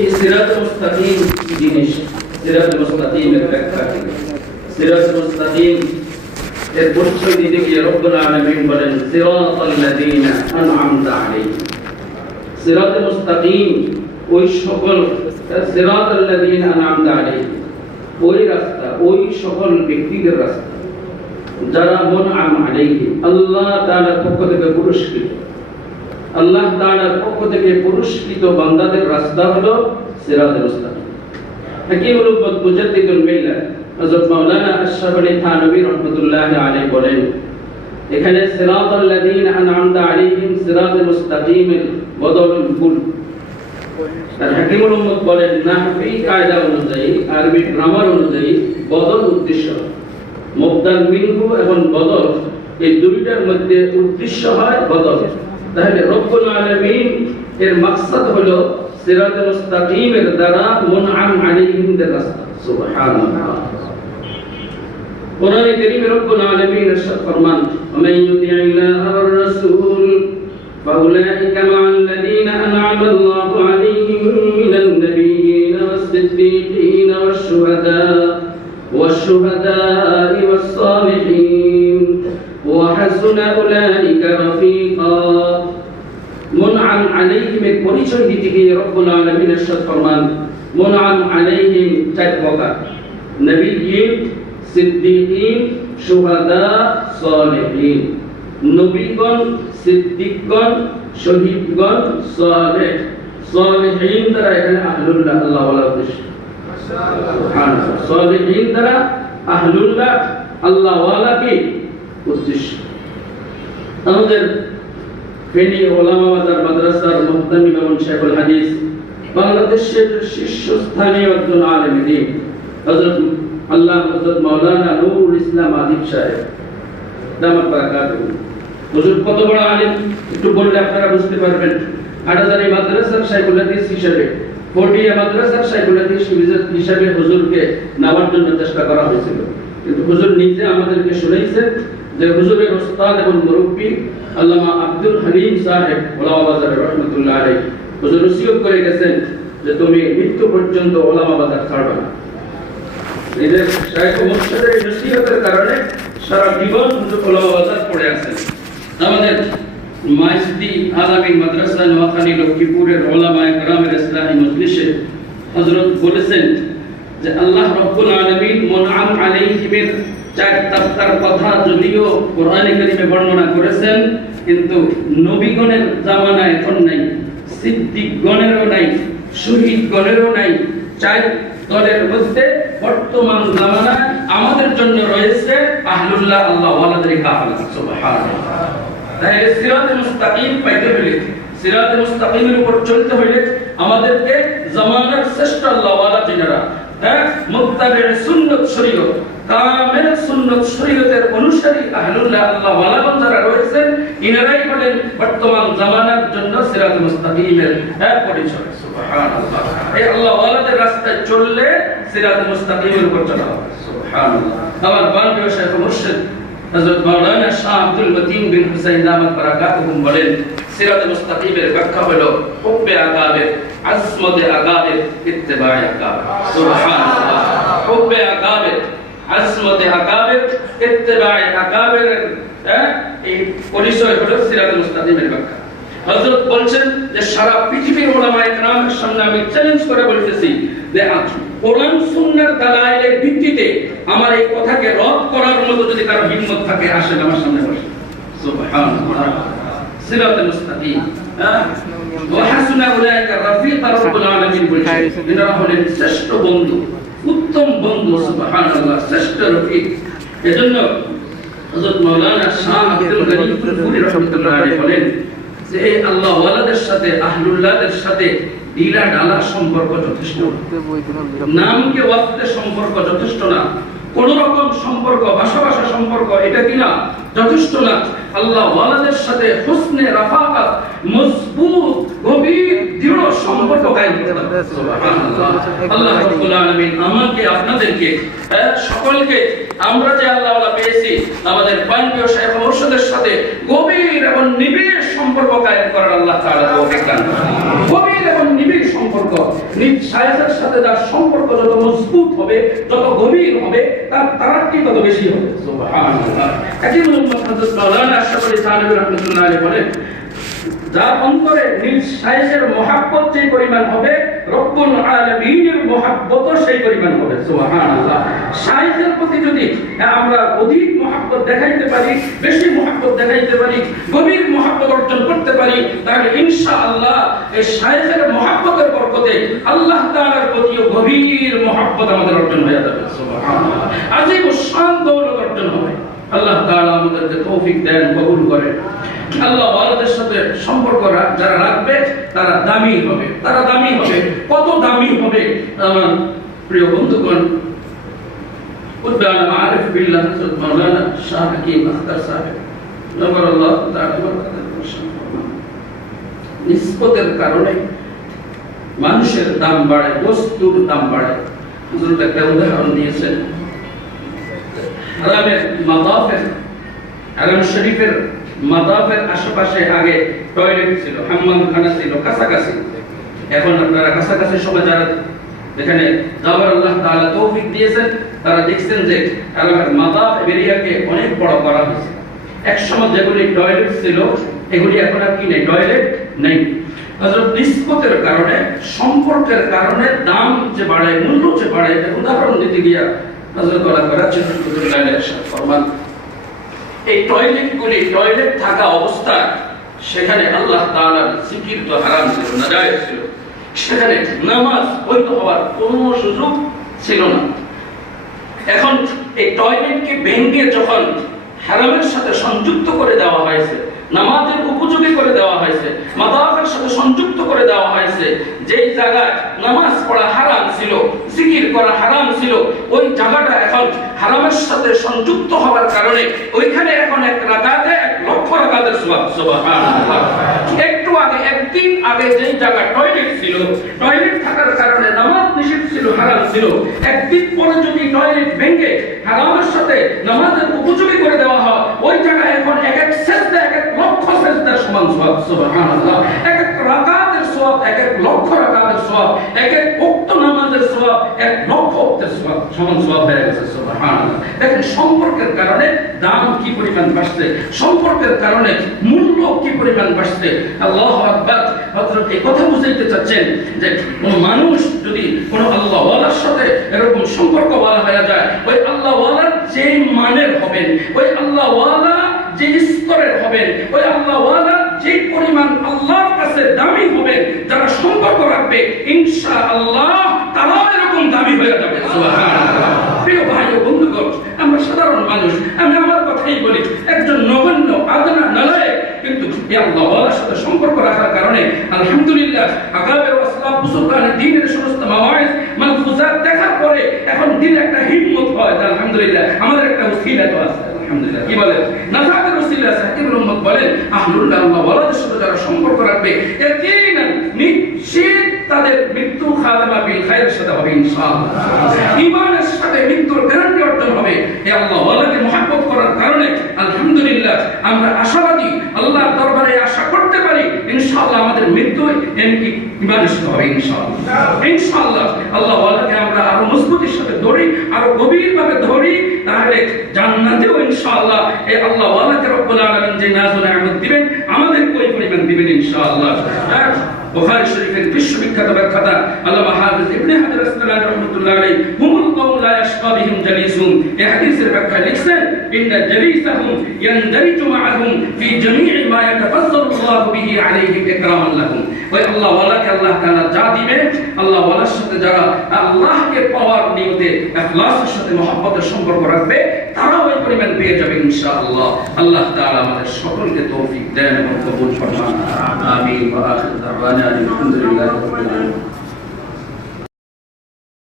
এই সিরাতুল মুস্তাকিম জিনিস, সিরাতুল মুস্তাকিমের ব্যাখ্যা কি? সিরাতুল মুস্তাকিম এর পরিচয় দিতে গিয়ে রব্বুল আলামিন বলেন সিরাতাল লাযিনা আন'আমতা আলাইহিম। সিরাতুল মুস্তাকিম ওই সকল, সিরাতাল লাযিনা আন'আমতা আলাইহিম ওই রাস্তা, ওই সকল ব্যক্তিদের রাস্তা যারা মুনআম আলাইহিম, আল্লাহ তাআলার পক্ষ থেকে পুরস্কৃত, আল্লাহ তাআলার পক্ষ থেকে পুরস্কৃত বান্দাদের রাস্তা হলো সিরাতুল মুস্তাকিম। হাকিমুল উম্মাহ মুজাদ্দিদুল মিল্লাহ হযরত মাওলানা আশরাফ আলী থানভী রাহমাতুল্লাহি আলাইহি বলেন, এখানে সিরাতাল লাযিনা আন'আমতা আলাইহিম সিরাতুল মুস্তাকিমের বদলুল কুল। আর হাকিমুল উম্মাহ বলেন নাহফি কায়দা অনুযায়ী, আরবি গ্রামার অনুযায়ী বদল উদ্দেশ্য, মুবদাল মিনহু এবং বদল এই দুইটার মধ্যে উদ্দেশ্য হয় বদল। তাহলে রব্বুল আলামিন এর মাকসাদ হলো সিরাতুল মুস্তাকিমের দ্বারা মুনআম আলাইহিমদের রাস্তা। সুবহানাল্লাহ। কোরআনে কারীমে রব্বুল আলামিন ইরশাদ ফরমান, মান ইউতি'িল্লাহা ওয়ার রাসূল ফাউলাইকা মা'আল্লাযীনা আন'আমা আল্লাহু আলাইহিম মিনান নাবিয়্যিনা ওয়াস-সিদ্দীকিনা ওয়াশ-শুহাদা'i ওয়াস-সালিহিন ওয়া হাসুনা উলাইকা রাফীকা। মুনআম আলাইহিমের পরিচয় দিতে গিয়ে রব্বুল আলামিন ইরশাদ ফরমান, মুনআম আলাইহিম চার প্রকার: নবিয়্যিন, সিদ্দীকিন, শুহাদা, সালিহিন। নবীগণ, সিদ্দীকগণ, শহীদগণ, সালেহ। সালিহিন দ্বারা এখানে আহলুল্লাহ, আল্লাহ ওয়ালা উদ্দেশ্য। সুবহানাল্লাহ। সালিহিন দ্বারা আহলুল্লাহ, আল্লাহ ওয়ালা কি উদ্দেশ্য। আমাদের ফেনী ওলামা বাজার মাদ্রাসার মুহতামিম এবং শেখুল হাদিস, বাংলাদেশের শীর্ষস্থানীয় একজন আলেম দ্বীন হযরত হযরত মাওলানা নুরুল ইসলাম আদিব সাহেব দামাত বারাকাতুহু। হুজুর কত বড় আলেম একটু বললে আপনারা বুঝতে পারবেন। হাটহাজারী মাদ্রাসার শাইখুল হাদিস হিসেবে, ফটিয়া মাদ্রাসার শাইখুল হাদিস হিসেবে হুজুরকে নেওয়ার জন্য চেষ্টা করা হয়েছিল, কিন্তু হুজুর নিজে আমাদেরকে শুনাইছেন যে হুজুরের উস্তাদ এবং মুরব্বী আল্লামা আব্দুল হালিম সাহেব ওলামা বাজার রহমাতুল্লাহ আলাইহি হুজুর ওসিয়ত করে গেছেন যে তুমি মৃত্যু পর্যন্ত ওলামা বাজার ছাড়বে না। এদের শাইখ মুর্শিদের এই নসিহতের কারণে সারা জীবন হুজুর ওলামা বাজার পড়ে আছেন। আমাদের মাইজদি আলামী মাদ্রাসা নোয়াখালী লক্ষ্মীপুরের ওলামায়ে কেরামের ইসলামী মজলিসে হযরত বলেছেন যে আল্লাহ রাব্বুল আলামিন মুনআম আলাইহিমের চার তাবকার কথা যদিও কোরআনে কারীমে বর্ণনা করেছেন, কিন্তু নবীগণের জামানায় এখন নাই, সিদ্দিকগণেরও নাই, শহীদগণেরও নাই। চার দলের মধ্যে বর্তমান জামানায় আমাদের জন্য রয়েছে আহলুল্লাহ, আল্লাহ ওয়ালাদের কাফেলা। সুবহানাল্লাহ। তাই সিরাতুল মুস্তাকিম পাইতে হলে, সিরাতুল মুস্তাকিমের উপর চলতে হলে আমাদেরকে জামানার শ্রেষ্ঠ আল্লাহ ওয়ালা যিনারা, মুত্তাবি'ে সুন্নাত শরীয়ত, কামেল সুন্নাত শরীয়তের অনুসারী আহলুল্লাহ, আল্লাহ ওয়ালাগণ যারা রয়েছেন, ইনারাই হলেন বর্তমান জামানার জন্য সিরাতুল মুস্তাকিমের পরিচয়। সুবহানাল্লাহ। এই আল্লাহ ওয়ালাদের রাস্তায় চললে সিরাতুল মুস্তাকিমের উপর চলা হবে। সুবহানাল্লাহ। আমার বান্দা শেখ মুর্শিদ হযরত মাওলানা শাহ আব্দুল মতিন বিন হুসাইন দামাত বারাকাতুহু বলেন, সিরাতুল মুস্তাকিমের ব্যাখ্যা হলো হুব্বে আকাবের, আজমতে আকাবের, ইত্তেবায়ে আকাবের। সুবহানাল্লাহ। হুব্বে আকাবের, আজমতে আকাবের, ইত্তেবায়ে আকাবের এই পরিচয় হলো সিরাতুল মুস্তাকিমের ব্যাখ্যা। হযরত বলছেন যে সারা পৃথিবীর উলামায়ে কেরামের সামনে আমি চ্যালেঞ্জ করে বলতেছি যে কোরআন সুন্নাহর দালাইলের ভিত্তিতে আমার এই কথাকে রদ করার মতো যদি কারো হিম্মত থাকে, আসেন আমার সামনে বসেন। সুবহানাল্লাহ। সিরাতুল মুস্তাকিম ওয়া হাসুনা উলাইকা রাফীকা, রব্বুল আলামিন বলেছেন এনারা হলেন শ্রেষ্ঠ বন্ধু, উত্তম বন্ধু। সুবহানাল্লাহ। শ্রেষ্ঠ রফিক। এজন্য হযরত মাওলানা শাহ আব্দুল গনি ফুরফুরি রাহমাতুল্লাহ আলাইহি বলেন যে এই আল্লাহ ওয়ালাদের সাথে, আহলুল্লাহদের সাথে ঢিলা ঢালা সম্পর্ক যথেষ্ট, নামকে ওয়াক্তে সম্পর্ক যথেষ্ট না, কোন রকম সম্পর্ক, ভাষা সম্পর্ক এটা কিনা যথেষ্ট না। আল্লাহ ওয়ালাদের সাথে হুসনে রাফাকাত, মজবুত গভীর দৃঢ় সম্পর্ক কায়েম করতে হবে। সুবহানাল্লাহ। আল্লাহ রাব্বুল আলামিন আমাকে আপনাদেরকে সকলকে আমরা যে আল্লাহ ওয়ালা পেয়েছি আমাদের প্রাণপ্রিয় শেখ মুর্শিদের সাথে গভীর এবং নিবিড় সম্পর্ক কায়েম করার আল্লাহ তাআলা তৌফিক দান করুন। গভীর এবং নিবিড় সম্পর্ক। নিজ শায়েখের সাথে তার সম্পর্ক যত মজবুত হবে, যত গভীর হবে, তার তারাক্কি তত বেশি হবে। সুবহানাল্লাহ। একই মুহাম্মদ হযরত মাওলানা আশরাফুল থানভী রাহমাতুল্লাহ আলাইহি বলেন, যার অন্তরে নিজ শায়েখের মহব্বত যে পরিমাণ হবে, রব্বুল আলামিনের মহব্বতও সেই পরিমাণ হবে। সুবহানাল্লাহ। শায়েখের প্রতি যদি আমরা অধিক মহব্বত দেখাইতে পারি, বেশি মহব্বত দেখাইতে পারি, গভীর মহব্বত অর্জন করতে পারি, তাহলে ইনশাআল্লাহ এই শায়েখের মহব্বতের বরকতে আল্লাহ তাআলার প্রতিও গভীর মহব্বত আমাদের অর্জন হয়ে যাবে। সুবহানাল্লাহ। আজীব শান দৌলত অর্জন হবে। আল্লাহ তাআলা আমাদেরকে তৌফিক দেন, কবুল করেন। আল্লাহ ওয়ালাদের সাথে সম্পর্ক যারা রাখবে তারা দামি হবে, তারা দামি হবে। কত দামি হবে আমার প্রিয় বন্ধুগণ, উদ্দান আরিফ বিল্লাহ হযরত মাওলানা শাহ হাকিম আখতার সাহেব নবরাল্লাহু তাআলা বরকাতুহু নিসবতের কারণে মানুষের দাম বাড়ে, বস্তুর দাম বাড়ে। হযরত একটা উদাহরণ দিয়েছেন, হারামের মাদাফের, হারাম শরীফের মাদাফের আশেপাশে আগে টয়লেট ছিল, হাম্মামখানা ছিল কাছাকাছি। এখন আপনারা কাছাকাছি সময় যারা এখানে যাওয়ার আল্লাহ তাআলা তৌফিক দিয়েছেন, তারা দেখছেন যে হারামের মাদাফ এরিয়াকে অনেক বড় করা হয়েছে। এক সময় যেগুলি টয়লেট ছিল এগুলি এখন আর কি নেই, টয়লেট নেই। হযরত নিসবতের কারণে, সম্পর্কের কারণে দাম যে বাড়ে, মূল্য যে বাড়ে, উদাহরণ দিতে গিয়া হযরত ওয়ালা করাচ্ছেন ফরমান, এই টয়লেটগুলি, টয়লেট থাকা অবস্থা সেখানে আল্লাহ তাআলার জিকির তো হারাম ছিল, নাজায়েজ ছিল, সেখানে নামাজ বৈধ হওয়ার কোনো সুযোগ ছিল না। এখন এই টয়লেটকে ভেঙে যখন হারামের সাথে সংযুক্ত করে দেওয়া হয়েছে, নামাজের উপযোগী করে দেওয়া হয়েছে, মাদাফের সাথে সংযুক্ত করে দেওয়া হয়েছে, যেই জায়গায় নামাজ পড়া হারাম ছিল, জিকির করা হারাম ছিল, ওই জায়গাটা এখন হারামের সাথে সংযুক্ত হওয়ার কারণে ওইখানে এখন এক রাকাতে 1,00,000 রাকাতের সওয়াব। সুবহানাল্লাহ। একটু আগে, একদিন আগে যেই জায়গা টয়লেট ছিল, টয়লেট থাকার কারণে নামাজ নিষিদ্ধ ছিল, হারাম ছিল, একদিন পরে যদি টয়লেট ভেঙে হারামের সাথে নামাজের উপযোগী করে দেওয়া হয়, ওই জায়গায় এখন এক এক সেজদা 1,00,000 সেজদার সমান সওয়াব। সুবহানাল্লাহ। এক এক রাকাতের সওয়াব 1,00,000 রাকাতের সওয়াব, এক এক ওয়াক্ত নামাজের সওয়াব 1,00,000 ওয়াক্তের সওয়াব সমান সওয়াব হয়ে গেছে। সুবহানাল্লাহ। দেখেন সম্পর্কের কারণে দাম কি পরিমাণ বাড়ছে, সম্পর্কের কারণে মূল্য কি পরিমাণ বাড়ছে। আল্লাহু আকবার। হযরত এই কথা বুঝাইতে চাচ্ছেন যে কোন মানুষ যদি কোন আল্লাহ ওয়ালার সাথে এরকম সম্পর্ক ওয়ালা হয়ে যায়, ওই আল্লাহ ওয়ালার যে মানের হবেন, ওই আল্লাহ ওয়ালা যে স্তরের হবেন, ওই আল্লাহ ওয়ালা যে পরিমাণ আল্লাহর কাছে দামি হবেন, যারা সম্পর্ক রাখবে ইনশাআল্লাহ তারাও এরকম দামি হয়ে যাবে। সুবহানাল্লাহ। প্রিয় ভাই ও বন্ধুগণ, আমরা সাধারণ মানুষ, আমি আমার কথাই বলি, একজন নগণ্য আদনা নালায়েক, কিন্তু এই আল্লাহ ওয়ালার সাথে সম্পর্ক রাখার কারণে আলহামদুলিল্লাহ আগাবের ওয়াসলাম বুসুরকানে দ্বীনের সমস্ত মাওয়াইজ মালফুজাত দেখার পরে এখন দিনে একটা হিম্মত হয়, আলহামদুলিল্লাহ আমাদের একটা উসিলা তো আছে। আলহামদুলিল্লাহ। কি বলেন? নাজাতের উসিলা আছে। হাকিম উম্মত বলেন, আহলুল্লাহ আল্লাহ ওয়ালাদের সাথে যারা সম্পর্ক রাখবে ইয়াকিনান নিশ্চিত তাদের মৃত্যু খাতামা বিল খায়রের সাথে হবে ইনশাআল্লাহ। ঈমানের সাথে মৃত্যুর গ্যারান্টি অর্জন হবে। এই আল্লাহ ওয়ালাকে মহব্বত করার কারণে আলহামদুলিল্লাহ আমরা আশাবাদী, আল্লাহর দরবারে আশা করতে পারি ইনশাআল্লাহ আমাদের মৃত্যু ঈমানের সাথে হবে ইনশাআল্লাহ। ইনশাআল্লাহ আল্লাহ ওয়ালাকে আমরা আরো মজবুতির সাথে ধরি, আরো গভীরভাবে ধরি, তাহলে জান্নাতেও ইনশাআল্লাহ এই আল্লাহ ওয়ালাকে রব্বুল আলামিন যে নাজুল নিয়ামত দিবেন আমাদের কোই পরিমাণ দিবেন ইনশাআল্লাহ। বুখারী শরীফের বিশ্ববিখ্যাত ব্যাখ্যাতা আল্লামা হাফিজ ইবনে হাজার আসকালানী রাহমাতুল্লাহ আলাইহি হুমুল কওম লা ইয়াশকা বিহিম জালিসুম, এই হাদিসের ব্যাখ্যা লিখছেন, ইন্না জালিসাহুম ইয়ানদারিজু মাআহুম ফি জামি'i মা ইয়াতাফাজ্জালু আল্লাহু বিহি আলাইহিম ইকরামান লাহুম। ওই আল্লাহ ওয়ালাকে আল্লাহ তাআলা যা দিবেন, আল্লাহ ওয়ালার সাথে যারা আল্লাহকে পাওয়ার নিয়তে ইখলাসের সাথে মহব্বতের সম্পর্ক রাখবে তারা ওই পরিমাণ পেয়ে যাবে ইনশাআল্লাহ। আল্লাহ তাআলা আমাদের সকলকে তৌফিক দেন এবং কবুল ফরমান। আমিন। ওয়া আখিরু দাওয়ানা আলহামদুলিল্লাহি রাব্বিল আলামিন।